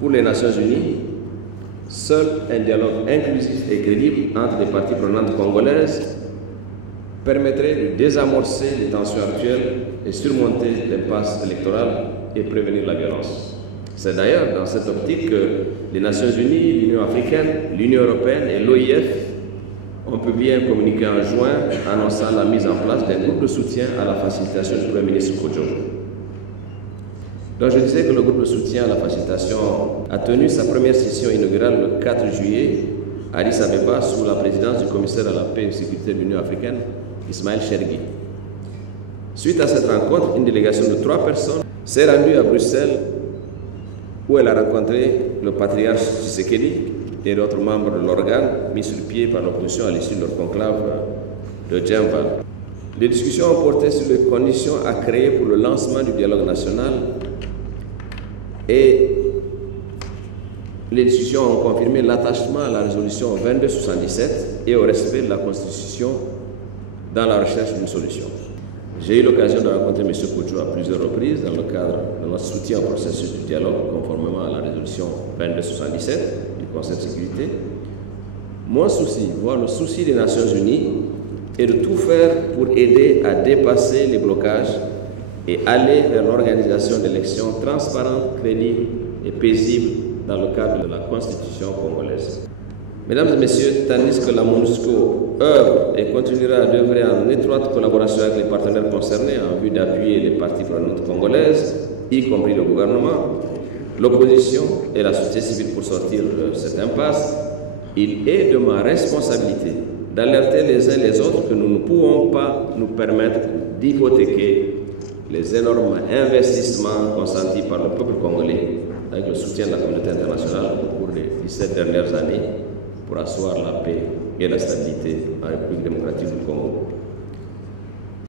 Pour les Nations Unies, seul un dialogue inclusif et crédible entre les parties prenantes congolaises permettrait de désamorcer les tensions actuelles et surmonter l'impasse électorale et prévenir la violence. C'est d'ailleurs dans cette optique que les Nations Unies, l'Union africaine, l'Union européenne et l'OIF ont publié un communiqué en juin annonçant la mise en place d'un groupe de soutien à la facilitation du Premier ministre Kodjo. Donc je disais que le groupe de soutien à la facilitation a tenu sa première session inaugurale le 4 juillet à Addis Abeba sous la présidence du commissaire à la paix et à la sécurité de l'Union africaine, Ismaël Chergui. Suite à cette rencontre, une délégation de 3 personnes s'est rendue à Bruxelles où elle a rencontré le patriarche Tshisekedi et d'autres membres de l'organe mis sur pied par l'opposition à l'issue de leur conclave de Djemval. Les discussions ont porté sur les conditions à créer pour le lancement du dialogue national et les discussions ont confirmé l'attachement à la résolution 2277 et au respect de la Constitution dans la recherche d'une solution. J'ai eu l'occasion de rencontrer M. Kodjo à plusieurs reprises dans le cadre de notre soutien au processus du dialogue conformément à la résolution 2277 du Conseil de sécurité. Mon souci, voire le souci des Nations Unies, est de tout faire pour aider à dépasser les blocages et aller vers l'organisation d'élections transparentes, crédibles et paisibles dans le cadre de la Constitution congolaise. Mesdames et Messieurs, tandis que la MONUSCO œuvre et continuera à œuvrer en étroite collaboration avec les partenaires concernés en vue d'appuyer les parties prenantes congolaises, y compris le gouvernement, l'opposition et la société civile pour sortir de cette impasse, il est de ma responsabilité d'alerter les uns les autres que nous ne pouvons pas nous permettre d'hypothéquer les énormes investissements consentis par le peuple congolais avec le soutien de la communauté internationale au cours des 17 dernières années pour asseoir la paix et la stabilité en République démocratique du Congo.